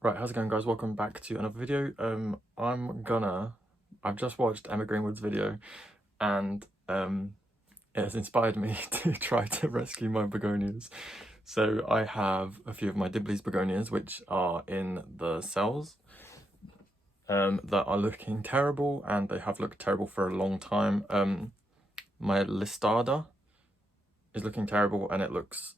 Right, how's it going, guys? Welcome back to another video. I've just watched Emma Greenwood's video, and it has inspired me to try to rescue my begonias. So I have a few of my Dibleys begonias, which are in the cells, that are looking terrible, and they have looked terrible for a long time. My listada is looking terrible, and it looks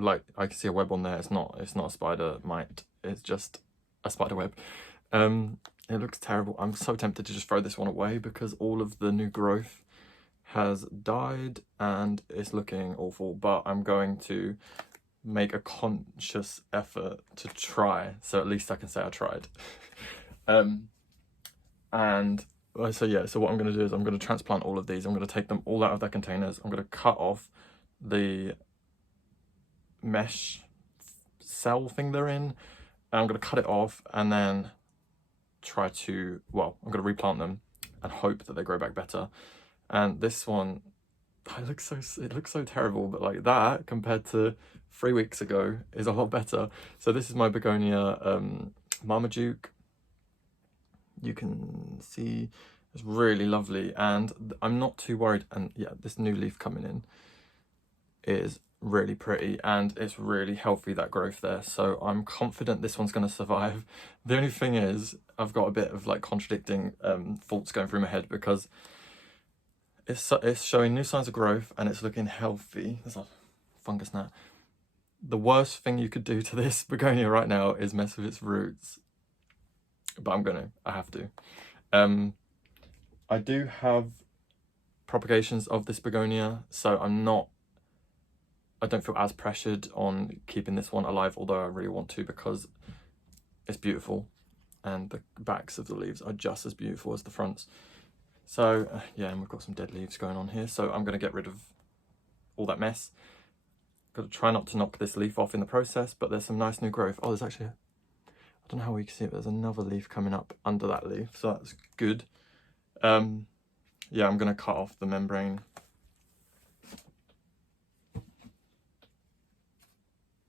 like I can see a web on there. It's not a spider mite, it's just a spider web. It looks terrible. I'm so tempted to just throw this one away because all of the new growth has died and it's looking awful, but I'm going to make a conscious effort to try, so at least I can say I tried. So what I'm going to do is I'm going to transplant all of these. I'm going to take them all out of their containers. I'm going to cut off the mesh cell thing they're in, and I'm going to cut it off and then I'm going to replant them and hope that they grow back better. And this one, it looks so terrible, but like that compared to 3 weeks ago is a lot better. So this is my begonia Marmaduke. You can see it's really lovely, and I'm not too worried. And yeah, this new leaf coming in is really pretty, and it's really healthy, that growth there, so I'm confident this one's going to survive. The only thing is I've got a bit of like contradicting thoughts going through my head, because it's showing new signs of growth and it's looking healthy. There's a fungus gnat. The worst thing you could do to this begonia right now is mess with its roots, but I have to. I do have propagations of this begonia, so I don't feel as pressured on keeping this one alive, although I really want to because it's beautiful and the backs of the leaves are just as beautiful as the fronts. So yeah, and we've got some dead leaves going on here, so I'm going to get rid of all that mess. Got to try not to knock this leaf off in the process, but there's some nice new growth. Oh, there's actually I don't know how we can see it, but there's another leaf coming up under that leaf, so that's good. Yeah, I'm going to cut off the membrane.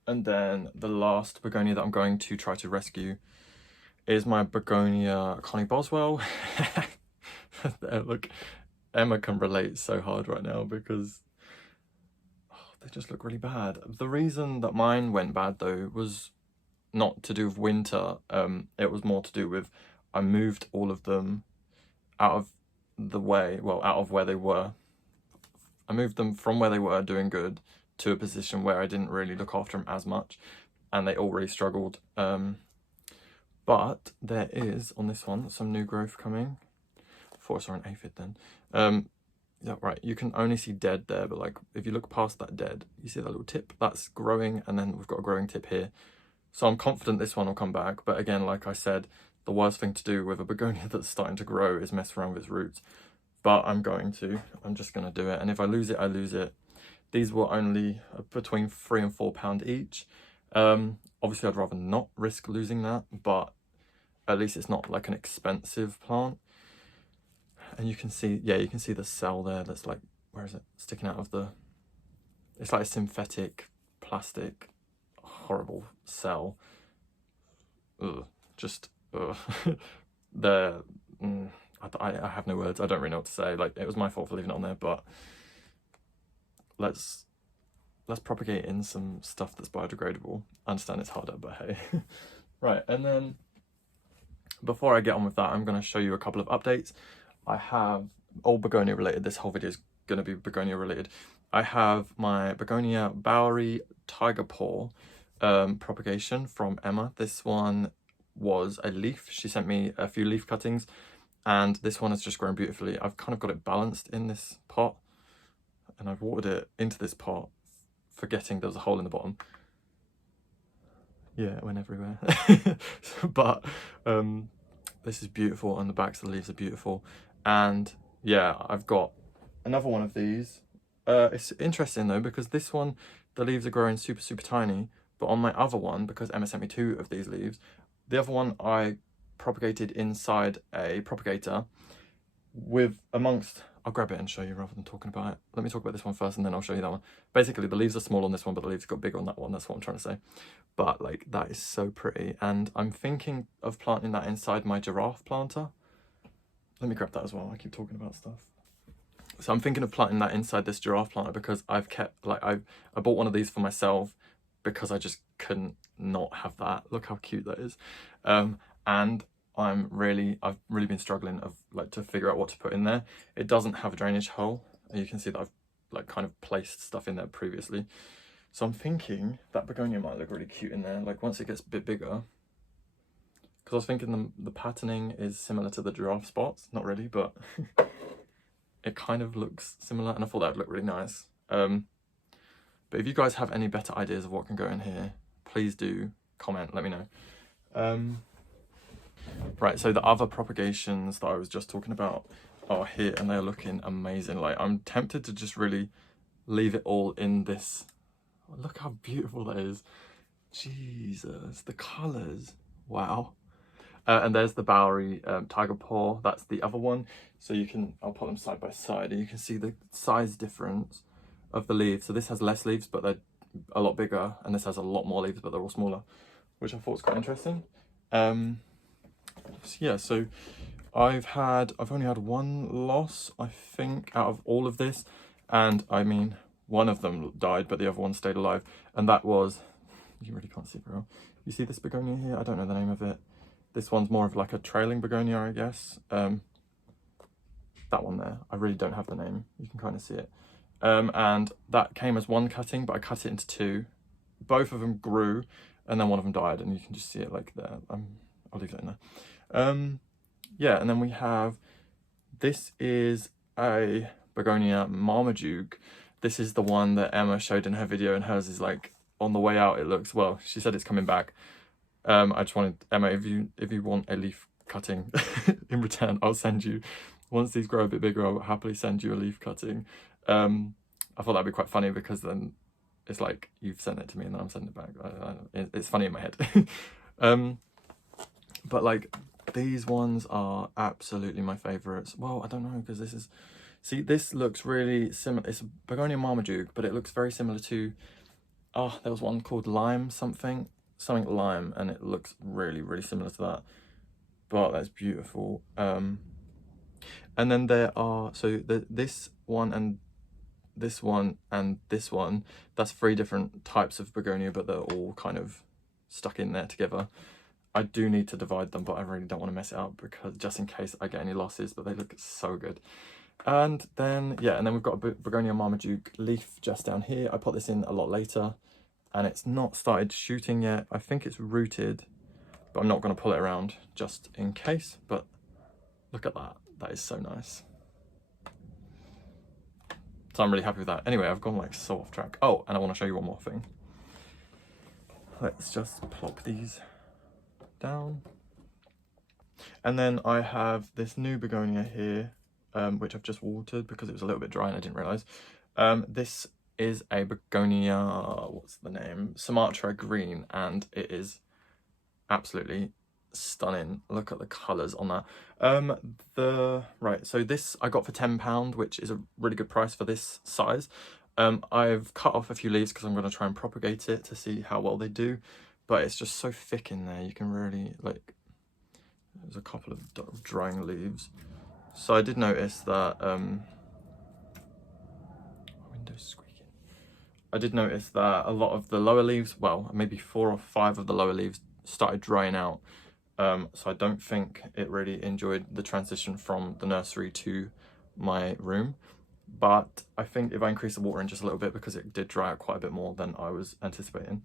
And then the last begonia that I'm going to try to rescue is my begonia Carnivorousplantsuk. Look, Emma can relate so hard right now because they just look really bad. The reason that mine went bad though was not to do with winter. It was more to do with I moved all of them out of the way, well, out of where they were. I moved them from where they were doing good to a position where I didn't really look after them as much, and they all really struggled. But there is, on this one, some new growth coming. I thought I saw an aphid then. Yeah, right, you can only see dead there, but like if you look past that dead, you see that little tip? That's growing, and then we've got a growing tip here. So I'm confident this one will come back, but again, like I said, the worst thing to do with a begonia that's starting to grow is mess around with its roots. But I'm just going to do it, and if I lose it, I lose it. These were only between £3 and £4 each. Obviously I'd rather not risk losing that, but at least it's not like an expensive plant. And you can see, yeah, you can see the cell there that's like, where is it? Sticking out of it's like a synthetic plastic, horrible cell. Ugh, just, ugh. I have no words. I don't really know what to say. Like, it was my fault for leaving it on there, but let's propagate in some stuff that's biodegradable. I understand it's harder, but hey. Right, and then before I get on with that, I'm going to show you a couple of updates. I have all begonia related. This whole video is going to be begonia related. I have my begonia Bowery Tiger Paw propagation from Emma. This one was a leaf. She sent me a few leaf cuttings, and this one has just grown beautifully. I've kind of got it balanced in this pot, and I've watered it into this pot, forgetting there was a hole in the bottom. Yeah, it went everywhere. But this is beautiful, and the backs of the leaves are beautiful. And yeah, I've got another one of these. It's interesting though, because this one, the leaves are growing super, super tiny. But on my other one, because Emma sent me 2 of these leaves, the other one I propagated inside a propagator with I I'll grab it and show you rather than talking about it. Let me talk about this one first and then I'll show you that one. Basically, the leaves are small on this one, but the leaves got bigger on that one. That's what I'm trying to say. But like, that is so pretty. And I'm thinking of planting that inside my giraffe planter. Let me grab that as well. I keep talking about stuff. So I'm thinking of planting that inside this giraffe planter because I've kept, like, I bought one of these for myself because I just couldn't not have that. Look how cute that is. And I've really been struggling to figure out what to put in there. It doesn't have a drainage hole. You can see that I've like kind of placed stuff in there previously. So I'm thinking that begonia might look really cute in there, like once it gets a bit bigger. Because I was thinking the patterning is similar to the giraffe spots. Not really, but it kind of looks similar, and I thought that would look really nice. But if you guys have any better ideas of what can go in here, please do comment, let me know. Right, so the other propagations that I was just talking about are here, and they're looking amazing. Like, I'm tempted to just really leave it all in this. Look how beautiful that is. Jesus, the colours, wow. And there's the Bowery Tiger Paw, that's the other one. So I'll put them side by side and you can see the size difference of the leaves. So this has less leaves, but they're a lot bigger, and this has a lot more leaves, but they're all smaller, which I thought was quite interesting. So yeah, so I've only had one loss, I think, out of all of this. And I mean, one of them died, but the other one stayed alive. And that was, you really can't see very well. You see this begonia here? I don't know the name of it. This one's more of like a trailing begonia, I guess. That one there, I really don't have the name. You can kind of see it. And that came as one cutting, but I cut it into two. Both of them grew, and then one of them died, and you can just see it like there. I'll leave that in there. Yeah, and then we have, this is a begonia Marmaduke. This is the one that Emma showed in her video, and hers is like on the way out. It looks, well, she said it's coming back. I just wanted, Emma, if you want a leaf cutting in return, I'll send you, once these grow a bit bigger, I'll happily send you a leaf cutting. I thought that'd be quite funny because then it's like you've sent it to me and then I'm sending it back. It's funny in my head. But like, these ones are absolutely my favorites. Well, I don't know, because this is, see, this looks really similar. It's a begonia Marmaduke, but it looks very similar to, there was one called Lime something Lime, and it looks really, really similar to that. But that's beautiful. And then there are, so this one and this one and this one, that's 3 different types of begonia, but they're all kind of stuck in there together. I do need to divide them, but I really don't want to mess it up, because just in case I get any losses, but they look so good. And then, yeah, and then we've got a begonia Marmaduke leaf just down here. I put this in a lot later, and it's not started shooting yet. I think it's rooted, but I'm not going to pull it around just in case. But look at that. That is so nice. So I'm really happy with that. Anyway, I've gone like so off track. Oh, and I want to show you one more thing. Let's just plop these down. And then I have this new begonia here, which I've just watered because it was a little bit dry and I didn't realise. This is a begonia, what's the name? Sumatra green, and it is absolutely stunning. Look at the colours on that. Right, so this I got for £10, which is a really good price for this size. I've cut off a few leaves because I'm going to try and propagate it to see how well they do, but it's just so thick in there. You can really, like, there's a couple of drying leaves. So I did notice that my window's squeaking. I did notice that a lot of the lower leaves, well, maybe 4 or 5 of the lower leaves started drying out. So I don't think it really enjoyed the transition from the nursery to my room. But I think if I increase the water in just a little bit, because it did dry out quite a bit more than I was anticipating,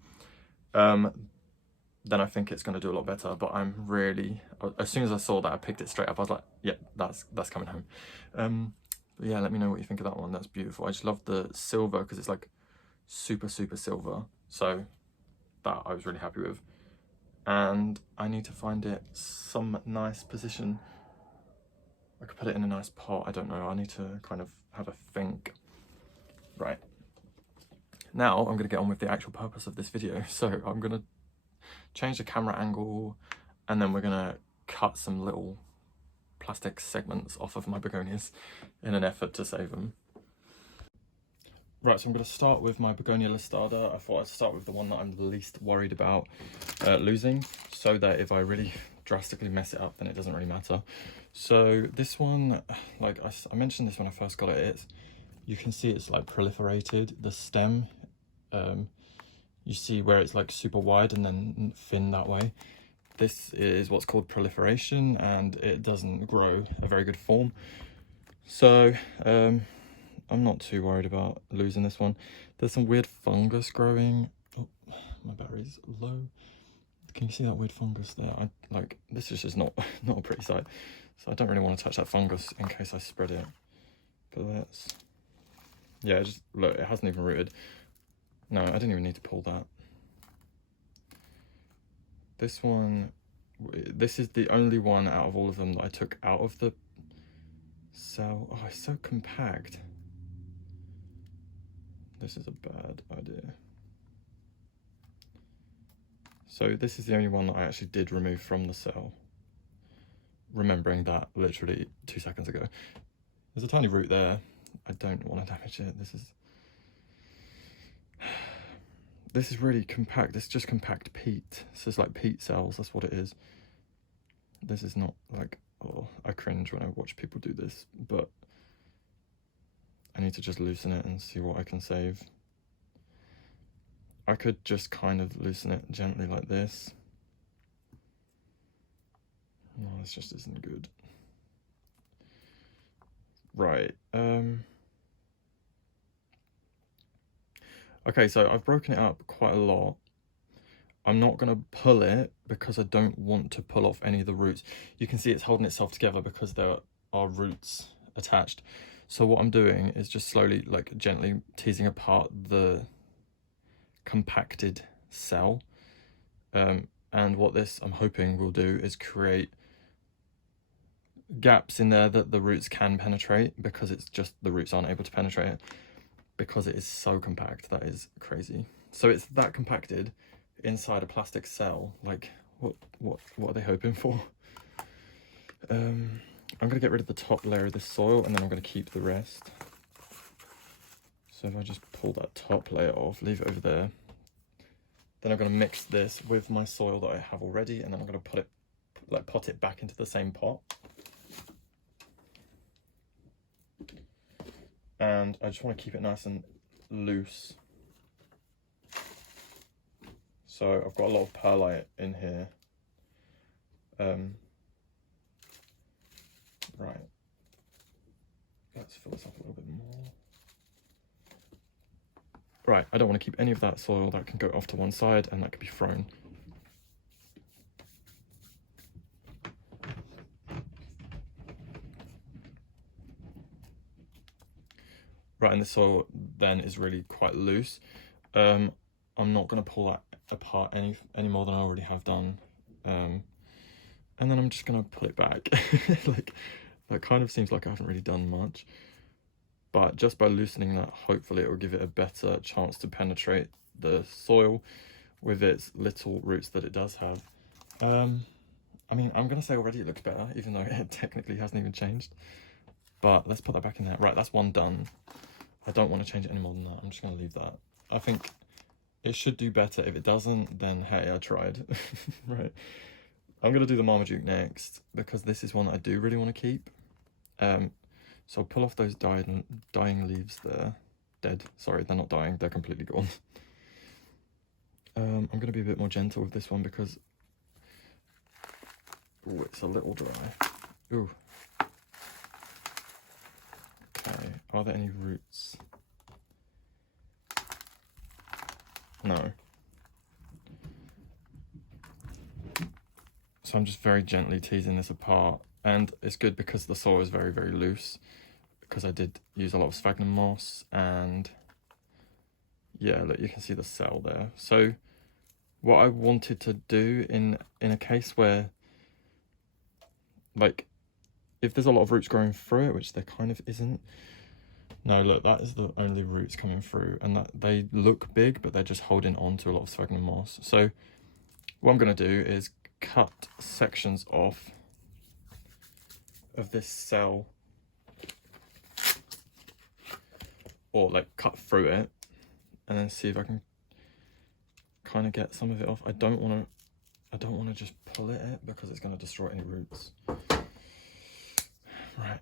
then I think it's going to do a lot better. But I'm really, as soon as I saw that, I picked it straight up. I was like, yeah, that's coming home. But yeah, let me know what you think of that one. That's beautiful. I just love the silver because it's like super, super silver. So that I was really happy with. And I need to find it some nice position. I could put it in a nice pot. I don't know. I need to kind of have a think. Right. Now I'm going to get on with the actual purpose of this video. So I'm going to change the camera angle, and then we're going to cut some little plastic segments off of my begonias in an effort to save them. Right, so I'm going to start with my begonia listada. I thought I'd start with the one that I'm the least worried about losing, so that if I really drastically mess it up, then it doesn't really matter. So this one, like I mentioned this when I first got it, you can see it's like proliferated. The stem, you see where it's like super wide and then thin that way. This is what's called proliferation, and it doesn't grow a very good form. So I'm not too worried about losing this one. There's some weird fungus growing. Oh, my battery's low. Can you see that weird fungus there? This is just not a pretty sight. So I don't really want to touch that fungus in case I spread it. But yeah, just look, it hasn't even rooted. No, I didn't even need to pull that. This one, this is the only one out of all of them that I took out of the cell. Oh, it's so compact. This is a bad idea. So this is the only one that I actually did remove from the cell. Remembering that literally 2 seconds ago. There's a tiny root there. I don't want to damage it. This is really compact. It's just compact peat. This is like peat cells. That's what it is. This is not like, oh, I cringe when I watch people do this, but I need to just loosen it and see what I can save. I could just kind of loosen it gently like this. No, this just isn't good. Right. Okay, so I've broken it up quite a lot. I'm not going to pull it because I don't want to pull off any of the roots. You can see it's holding itself together because there are roots attached. So what I'm doing is just slowly, like gently teasing apart the compacted cell. And what this, I'm hoping, will do is create gaps in there that the roots can penetrate, because it's just the roots aren't able to penetrate it because it is so compact. That is crazy. So it's that compacted inside a plastic cell. Like, what are they hoping for? I'm gonna get rid of the top layer of this soil, and then I'm gonna keep the rest. So if I just pull that top layer off, leave it over there, then I'm gonna mix this with my soil that I have already, and then I'm gonna pot it back into the same pot. And I just want to keep it nice and loose. So I've got a lot of perlite in here. Right. Let's fill this up a little bit more. Right, I don't want to keep any of that soil. That can go off to one side and that can be thrown. Right, and the soil then is really quite loose. I'm not going to pull that apart any more than I already have done. And then I'm just going to put it back. Like, that kind of seems like I haven't really done much. But just by loosening that, hopefully it will give it a better chance to penetrate the soil with its little roots that it does have. I mean, I'm going to say already it looks better, even though it technically hasn't even changed. But let's put that back in there. Right, that's one done. I don't want to change it any more than that. I'm just going to leave that. I think it should do better. If it doesn't, then hey, I tried. Right. I'm going to do the Marmaduke next, because this is one that I do really want to keep. So I'll pull off those dying leaves there. Dead. Sorry, they're not dying. They're completely gone. I'm going to be a bit more gentle with this one because... oh, it's a little dry. Ooh. Okay, are there any roots? No. So I'm just very gently teasing this apart, and it's good because the soil is very, very loose, because I did use a lot of sphagnum moss, and yeah, look, you can see the cell there. So what I wanted to do in a case where, like, if there's a lot of roots growing through it, which there kind of isn't. No, look, that is the only roots coming through, and that they look big, but they're just holding on to a lot of sphagnum moss. So what I'm going to do is cut sections off of this cell, or like cut through it, and then see if I can kind of get some of it off. I don't want to just pull it because it's going to destroy any roots. Right,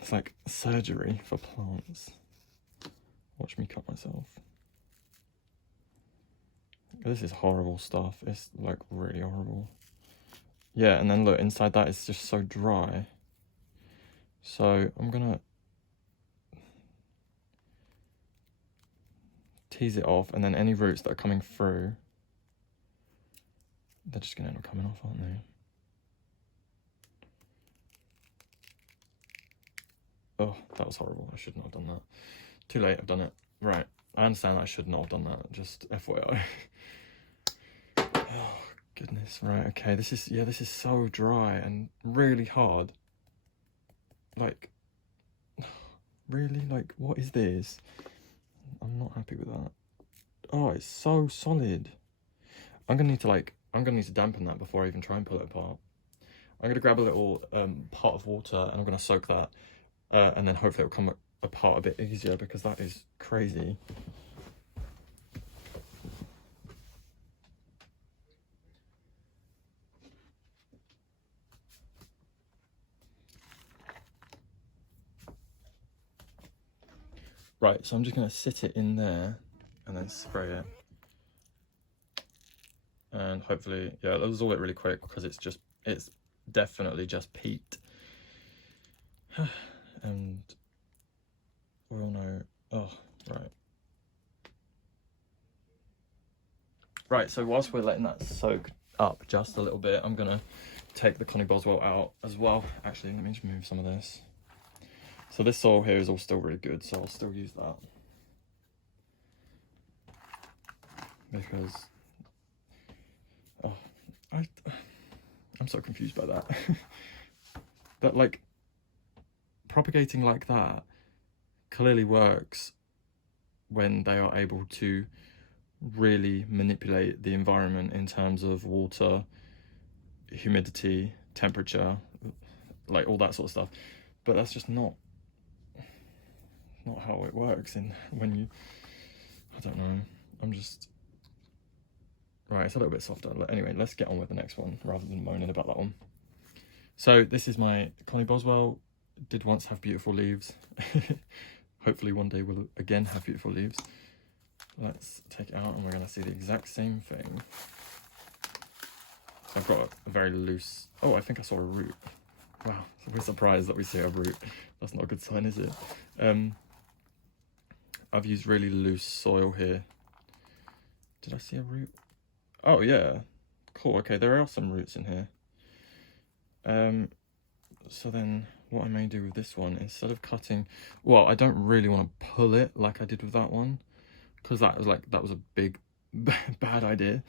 it's like surgery for plants. Watch me cut myself. This is horrible stuff. It's like really horrible. Yeah, and then look, inside that it's just so dry. So I'm gonna tease it off, and then any roots that are coming through, they're just gonna end up coming off, aren't they? Oh, that was horrible. I should not have done that. Too late, I've done it. Right, I understand I should not have done that, just FYI. Oh, goodness, right, okay, this is so dry and really hard. Like, really? Like, what is this? I'm not happy with that. Oh, it's so solid. I'm gonna need to dampen that before I even try and pull it apart. I'm gonna grab a little pot of water, and I'm gonna soak that, and then hopefully it'll come apart a bit easier, because that is crazy. Right, so I'm just gonna sit it in there and then spray it. And hopefully, yeah, that was all it really quick, because it's definitely just peaked. And we all know, oh, right. Right, so whilst we're letting that soak up just a little bit, I'm gonna take the Connie Boswell out as well. Actually, let me just move some of this. So this soil here is all still really good, so I'll still use that. Because, oh, I'm so confused by that. That, like, propagating like that clearly works when they are able to really manipulate the environment in terms of water, humidity, temperature, like all that sort of stuff. But that's just not how it works when you, I don't know, I'm just, right, it's a little bit softer. Anyway, let's get on with the next one rather than moaning about that one. So this is my Connie Boswell. Did once have beautiful leaves. Hopefully one day we'll again have beautiful leaves. Let's take it out, and we're going to see the exact same thing. So I've got a very loose, oh, I think I saw a root. Wow, we're surprised that we see a root. That's not a good sign, is it? I've used really loose soil here. Did I see a root? Oh yeah, cool. Okay, there are some roots in here. So then what I may do with this one, instead of cutting, well, I don't really want to pull it like I did with that one, because that was a big bad idea.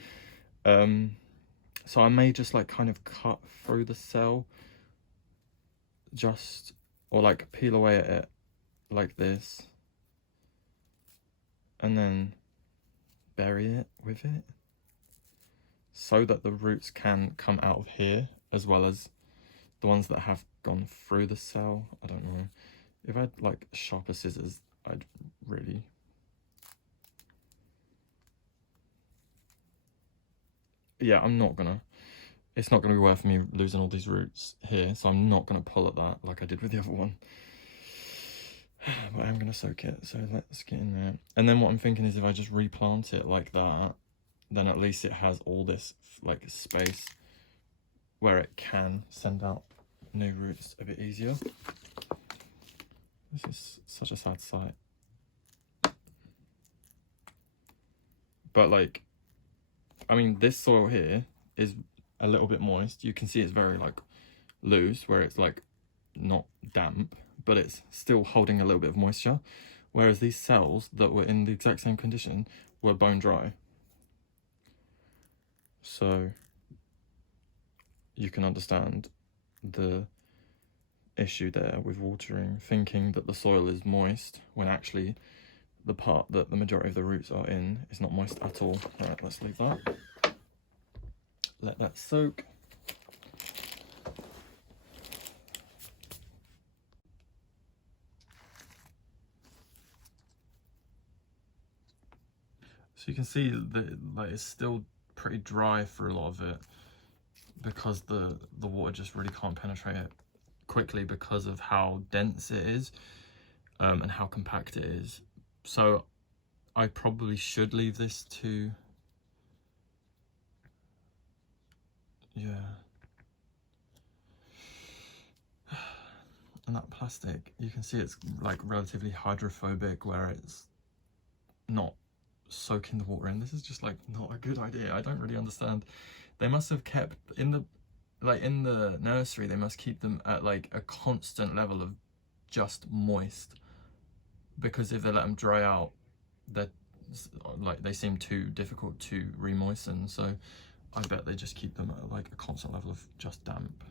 So I may just like kind of cut through the cell, or like peel away at it like this, and then bury it with it, so that the roots can come out of here, as well as the ones that have gone through the cell. I don't know. If I had like sharper scissors, I'd really... Yeah, it's not gonna be worth me losing all these roots here, so I'm not gonna pull at that like I did with the other one. But I'm gonna soak it, so let's get in there. And then what I'm thinking is, if I just replant it like that, then at least it has all this like space where it can send out new roots a bit easier. This is such a sad sight. But like, I mean, this soil here is a little bit moist. You can see it's very like loose, where it's like not damp, but it's still holding a little bit of moisture. Whereas these cells that were in the exact same condition were bone dry. So you can understand the issue there with watering, thinking that the soil is moist when actually the part that the majority of the roots are in is not moist at all. Right, let's leave that. Let that soak. can see that like it's still pretty dry for a lot of it, because the water just really can't penetrate it quickly because of how dense it is, and how compact it is. So I probably should leave this to, yeah. And that plastic, you can see it's like relatively hydrophobic, where it's not soaking the water in. This is just like not a good idea. I don't really understand. They must have kept in the nursery, they must keep them at like a constant level of just moist, because if they let them dry out, they're like, they seem too difficult to re-moisten. So I bet they just keep them at like a constant level of just damp,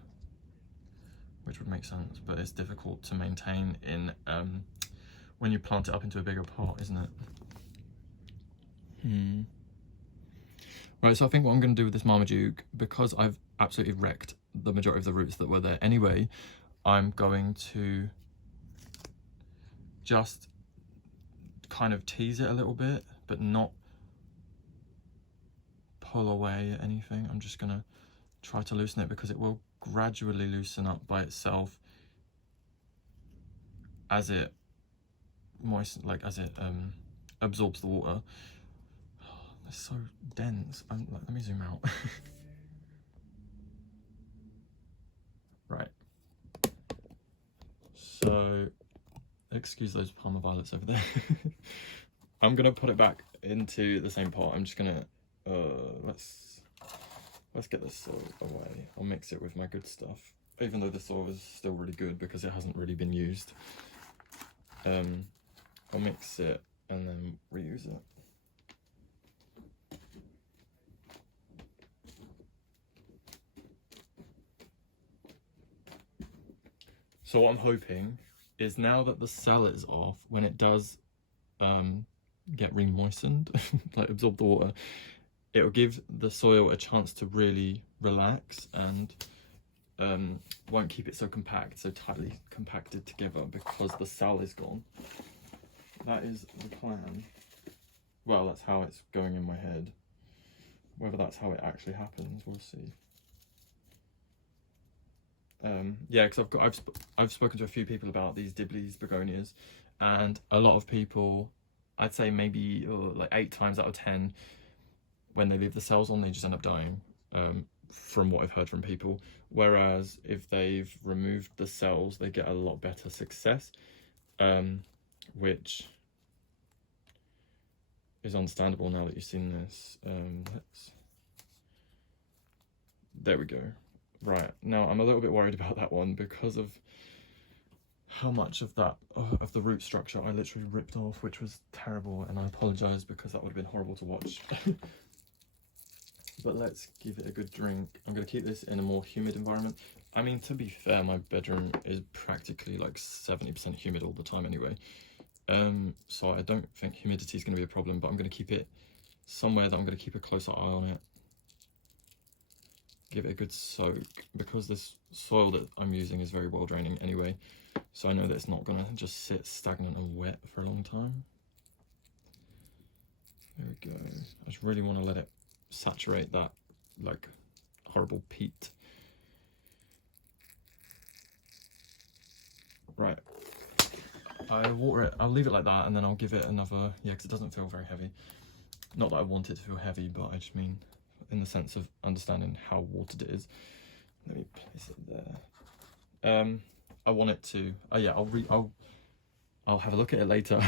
which would make sense, but it's difficult to maintain in when you plant it up into a bigger pot, isn't it? Right, so I think what I'm going to do with this Marmaduke, because I've absolutely wrecked the majority of the roots that were there anyway, I'm going to just kind of tease it a little bit, but not pull away at anything. I'm just going to try to loosen it, because it will gradually loosen up by itself as it absorbs the water. It's so dense. Let me zoom out. Right. So, excuse those Parma violets over there. I'm gonna put it back into the same pot. I'm just gonna let's get this soil away. I'll mix it with my good stuff, even though the soil is still really good because it hasn't really been used. I'll mix it and then reuse it. So what I'm hoping is, now that the cell is off, when it does get re-moistened, like absorb the water, it will give the soil a chance to really relax, and won't keep it so compact, so tightly compacted together, because the cell is gone. That is the plan. Well, that's how it's going in my head. Whether that's how it actually happens, we'll see. Yeah, because I've spoken to a few people about these Dibleys begonias, and a lot of people, I'd say maybe like 8 times out of 10, when they leave the cells on, they just end up dying, from what I've heard from people. Whereas if they've removed the cells, they get a lot better success, which is understandable now that you've seen this. There we go. Right, now I'm a little bit worried about that one, because of how much of that, of the root structure I literally ripped off, which was terrible, and I apologise, because that would have been horrible to watch. But let's give it a good drink. I'm going to keep this in a more humid environment. I mean, to be fair, my bedroom is practically like 70% humid all the time anyway. So I don't think humidity is going to be a problem, but I'm going to keep it somewhere that I'm going to keep a closer eye on it. Give it a good soak, because this soil that I'm using is very well draining anyway, so I know that it's not going to just sit stagnant and wet for a long time. There we go. I just really want to let it saturate that like horrible peat. Right, I water it, I'll leave it like that, and then I'll give it another, yeah, because it doesn't feel very heavy. Not that I want it to feel heavy, but I just mean in the sense of understanding how watered it is. Let me place it there. I want it to, yeah, I'll have a look at it later.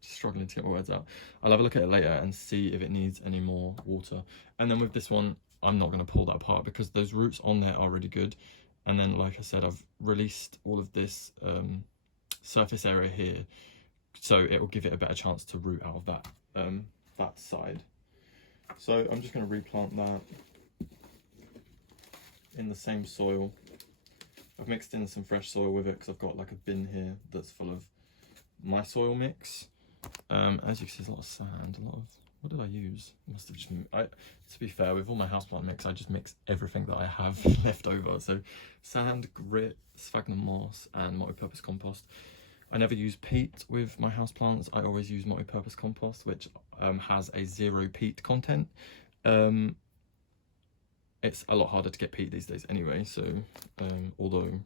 Just struggling to get my words out. I'll have a look at it later and see if it needs any more water. And then with this one, I'm not going to pull that apart, because those roots on there are really good. And then, like I said, I've released all of this surface area here, so it will give it a better chance to root out of that that side. So I'm just going to replant that in the same soil. I've mixed in some fresh soil with it, because I've got like a bin here that's full of my soil mix. As you can see, there's a lot of sand, a lot of, what did I use? Must have just, to be fair, with all my houseplant mix, I just mix everything that I have left over. So sand, grit, sphagnum moss, and multi-purpose compost. I never use peat with my houseplants. I always use multi-purpose compost, which has a 0 peat content. It's a lot harder to get peat these days anyway, so although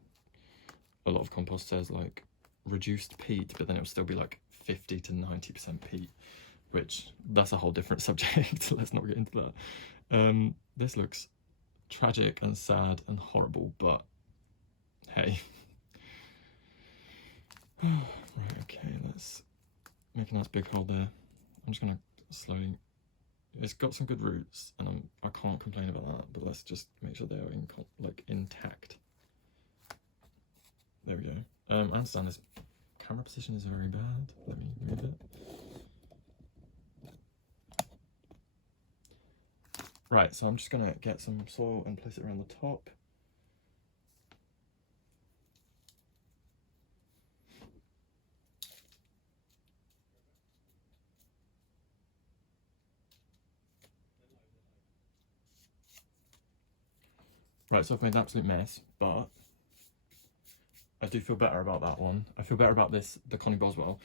a lot of compost says like reduced peat, but then it'll still be like 50 to 90% peat, which that's a whole different subject. Let's not get into that. This looks tragic and sad and horrible, but hey. Right, okay, let's make a nice big hole there. I'm just gonna slowly, it's got some good roots and I can't complain about that, but let's just make sure they're intact. There we go. I understand this camera position is very bad. Let me move it. Right, so I'm just gonna get some soil and place it around the top. Right, so I've made an absolute mess, but I do feel better about that one. I feel better about this, the Connie Boswell.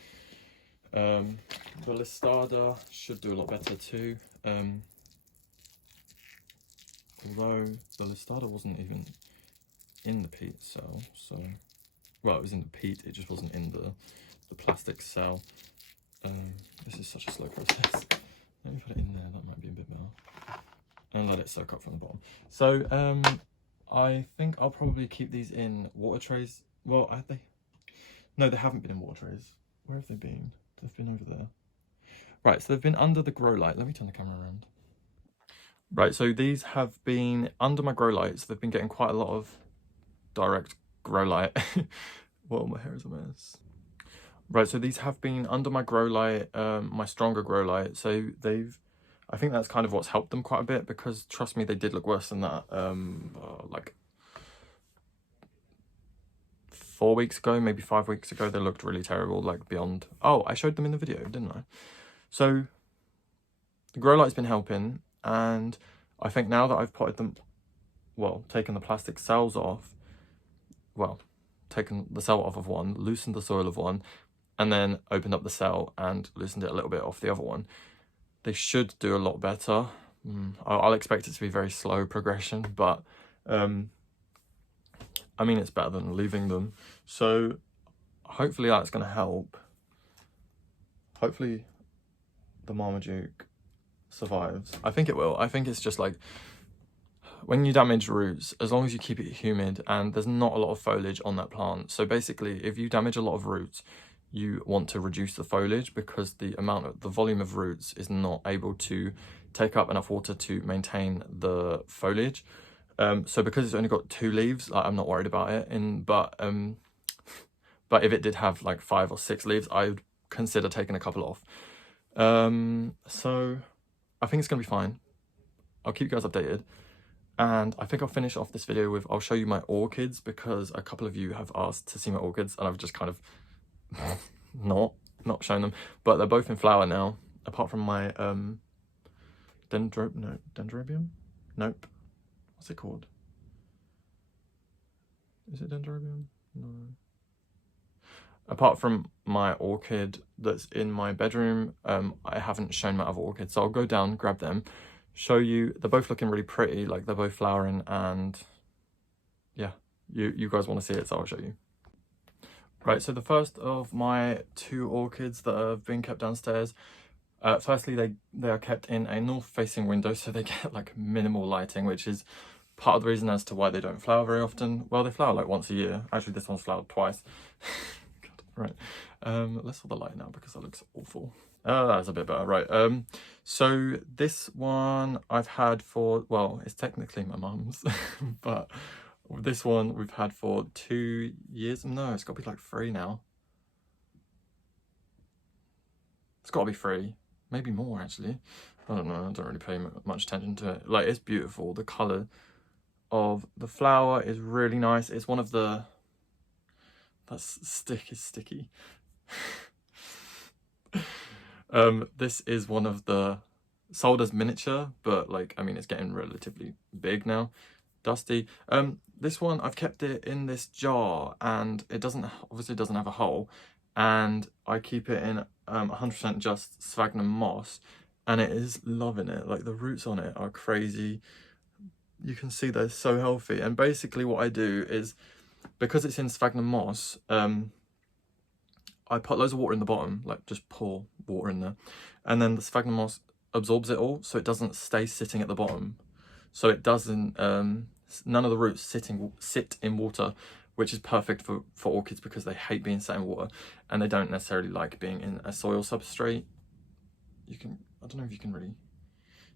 The Listada should do a lot better too. Although the Listada wasn't even in the peat cell, so, well, it was in the peat, it just wasn't in the plastic cell. This is such a slow process. Let me put it in there, that might be a bit better. And let it soak up from the bottom. So, I think I'll probably keep these in water trays. Well, have they? No, they haven't been in water trays. Where have they been? They've been over there. Right, so they've been under the grow light. Let me turn the camera around. Right, so these have been under my grow lights. They've been getting quite a lot of direct grow light. Well, my hair is a mess. Right, so these have been under my grow light, my stronger grow light. So I think that's kind of what's helped them quite a bit, because trust me, they did look worse than that. Like 4 weeks ago, maybe 5 weeks ago, they looked really terrible, like beyond. Oh, I showed them in the video, didn't I? So the grow light's been helping, and I think now that I've potted them, well, taken the plastic cells off, well, taken the cell off of one, loosened the soil of one, and then opened up the cell and loosened it a little bit off the other one, they should do a lot better. I'll expect it to be very slow progression, but I mean, it's better than leaving them. So hopefully that's going to help. Hopefully the Marmaduke survives. I think it will. I think it's just like, when you damage roots, as long as you keep it humid and there's not a lot of foliage on that plant. So basically, if you damage a lot of roots, you want to reduce the foliage, because the volume of roots is not able to take up enough water to maintain the foliage. So because it's only got 2 leaves, like, I'm not worried about it. But if it did have like 5 or 6 leaves, I would consider taking a couple off. So I think it's gonna be fine. I'll keep you guys updated. And I think I'll finish off this video with, I'll show you my orchids, because a couple of you have asked to see my orchids and I've just kind of not shown them, but they're both in flower now, apart from my dendrobium? Nope. What's it called? Is it dendrobium? No. Apart from my orchid that's in my bedroom, I haven't shown my other orchids, so I'll go down, grab them, show you. They're both looking really pretty, like they're both flowering, and yeah, you guys want to see it, so I'll show you. Right, so the first of my 2 orchids that have been kept downstairs, firstly, they are kept in a north-facing window, so they get like minimal lighting, which is part of the reason as to why they don't flower very often. Well, they flower like once a year. Actually, this one's flowered twice. God, right, let's hold the light now, because that looks awful. That's a bit better, right. So this one I've had for, well, it's technically my mum's, but this one we've had for 2 years. No, it's got to be like 3 now. It's got to be 3, maybe more actually. I don't know, I don't really pay much attention to it. Like, it's beautiful. The colour of the flower is really nice. It's one of the, that stick is sticky. This is one of the, sold as miniature, but like, I mean, it's getting relatively big now. Dusty. This one, I've kept it in this jar, and it obviously doesn't have a hole, and I keep it in 100% just sphagnum moss, and it is loving it. Like, the roots on it are crazy. You can see they're so healthy. And basically what I do is, because it's in sphagnum moss, I put loads of water in the bottom, like just pour water in there, and then the sphagnum moss absorbs it all, so it doesn't stay sitting at the bottom. So it doesn't, none of the roots sit in water, which is perfect for orchids because they hate being sat in water, and they don't necessarily like being in a soil substrate. You can, I don't know if you can really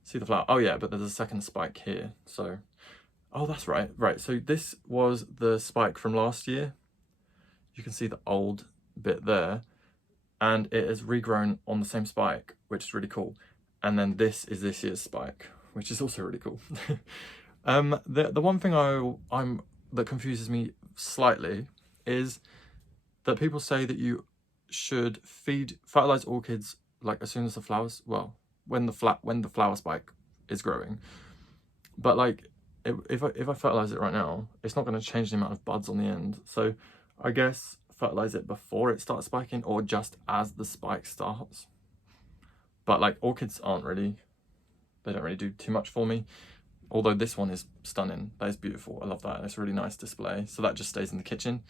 see the flower. Oh yeah, but there's a second spike here. So, oh, that's right. Right, so this was the spike from last year. You can see the old bit there, and it has regrown on the same spike, which is really cool. And then this is this year's spike, which is also really cool. The one thing that confuses me slightly is that people say that you should fertilize orchids like as soon as the flowers, well, when the flower spike is growing. But like, if I fertilize it right now, it's not going to change the amount of buds on the end. So I guess fertilize it before it starts spiking, or just as the spike starts. But like, orchids they don't really do too much for me. Although this one is stunning. That is beautiful. I love that. It's a really nice display. So that just stays in the kitchen.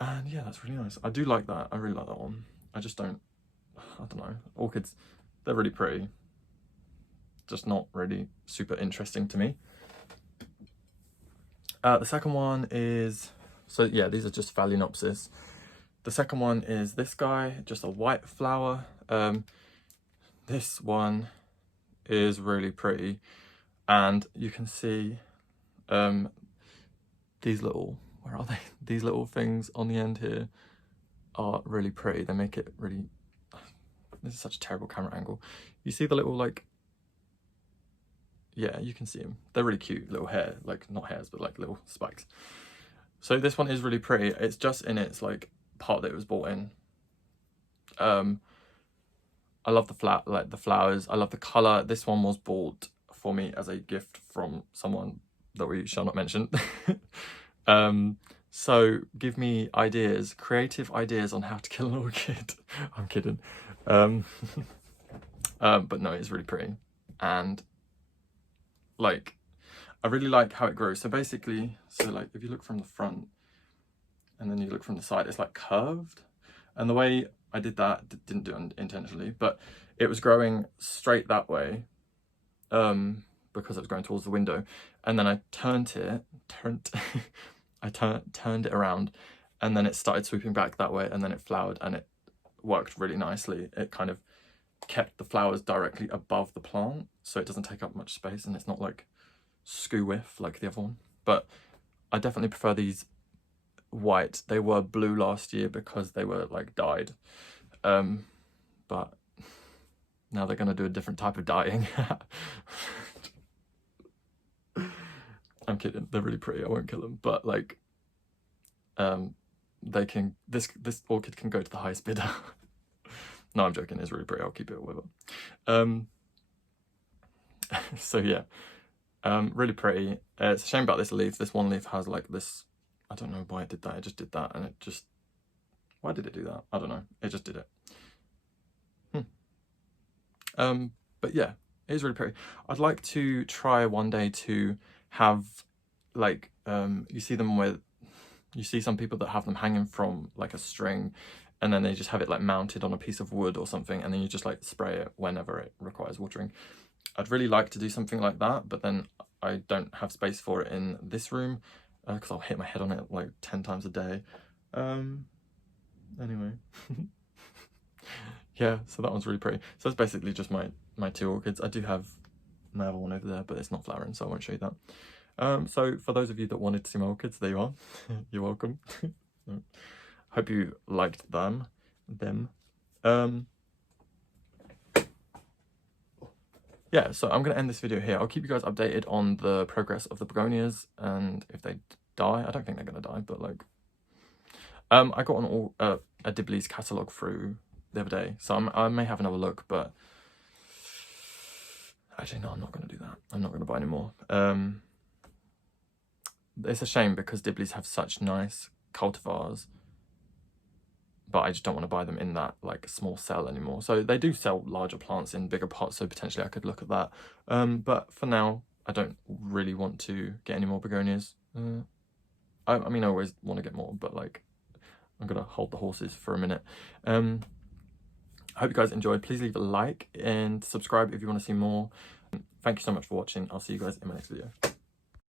And yeah, that's really nice. I do like that. I really like that one. I don't know. Orchids, they're really pretty. Just not really super interesting to me. The second one is, so yeah, these are just Phalaenopsis. The second one is this guy, just a white flower. This one is really pretty, and you can see these little, where are they? These little things on the end here are really pretty. They make it really, this is such a terrible camera angle. You see the little, like, yeah, you can see them. They're really cute, little hair, like not hairs, but like little spikes. So this one is really pretty. It's just in its like part that it was bought in. I love the flowers. I love the color. This one was bought for me as a gift from someone that we shall not mention. So give me ideas, creative ideas on how to kill an orchid. I'm kidding. But no, it's really pretty. And like, I really like how it grows. So basically, like if you look from the front and then you look from the side, it's like curved. And the way I did that, didn't do it intentionally, but it was growing straight that way, because it was going towards the window. And then I turned it around, and then it started sweeping back that way, and then it flowered, and it worked really nicely. It kind of kept the flowers directly above the plant, so it doesn't take up much space, and it's not like skew whiff like the other one. But I definitely prefer these white. They were blue last year because they were like dyed, but now they're going to do a different type of dyeing. I'm kidding, they're really pretty. I won't kill them, but like, they can, this orchid can go to the highest bidder. No, I'm joking, it's really pretty. I'll keep it with it. So yeah, really pretty. It's a shame about this leaf. This one leaf has like this, I don't know why it did that. It just did that, and it just, why did it do that? I don't know. It just did it. But yeah, it is really pretty. I'd like to try one day to have like, you see them with, you see some people that have them hanging from like a string, and then they just have it like mounted on a piece of wood or something, and then you just like spray it whenever it requires watering. I'd really like to do something like that, but then I don't have space for it in this room, because I'll hit my head on it like 10 times a day. Anyway. Yeah, so that one's really pretty. So that's basically just my two orchids. I do have my other one over there, but it's not flowering, so I won't show you that. So for those of you that wanted to see my orchids, there you are. You're welcome. Hope you liked them. Yeah, so I'm gonna end this video here. I'll keep you guys updated on the progress of the begonias, and if they die, I don't think they're gonna die, but like, I got a Dibleys catalogue through the other day, so I may have another look, but actually no, I'm not going to do that. I'm not going to buy any more. It's a shame because Dibleys have such nice cultivars, but I just don't want to buy them in that like small cell anymore. So they do sell larger plants in bigger pots, so potentially I could look at that. But for now, I don't really want to get any more begonias. I mean, I always want to get more, but like, I'm gonna hold the horses for a minute. I hope you guys enjoyed. Please leave a like and subscribe if you want to see more. Thank you so much for watching. I'll see you guys in my next video.